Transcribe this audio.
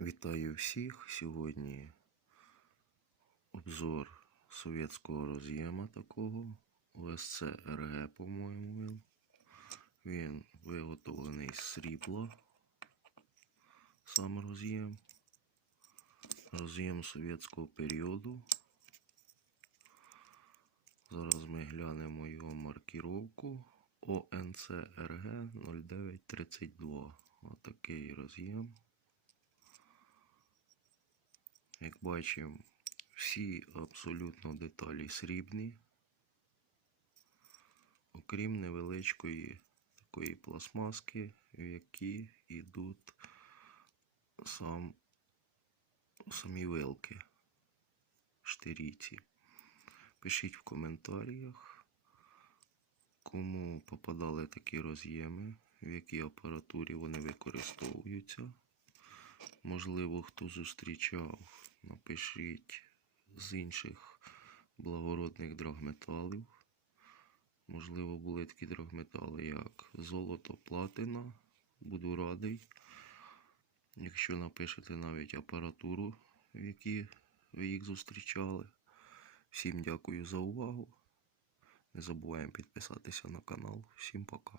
Вітаю всіх. Сьогодні обзор совєтського роз'єма такого. ОСЦ РГ, по-моєму. він. Виготовлений з срібла. Сам роз'єм. Роз'єм совєтського періоду. Зараз ми глянемо його маркіровку. ОНЦРГ 0932. Отакий роз'єм. Як бачимо, всі абсолютно деталі срібні, окрім невеличкої такої пластмаски, в які йдуть сам, самі вилки, штирійці. Пишіть в коментарях, кому попадали такі роз'єми, в якій апаратурі вони використовуються. Можливо, хто зустрічав, напишіть з інших благородних драгметалів. Можливо, були такі драгметали, як золото, платина. Буду радий. Якщо напишете навіть апаратуру, в якій ви їх зустрічали. Всім дякую за увагу. Не забуваємо підписатися на канал. Всім пока.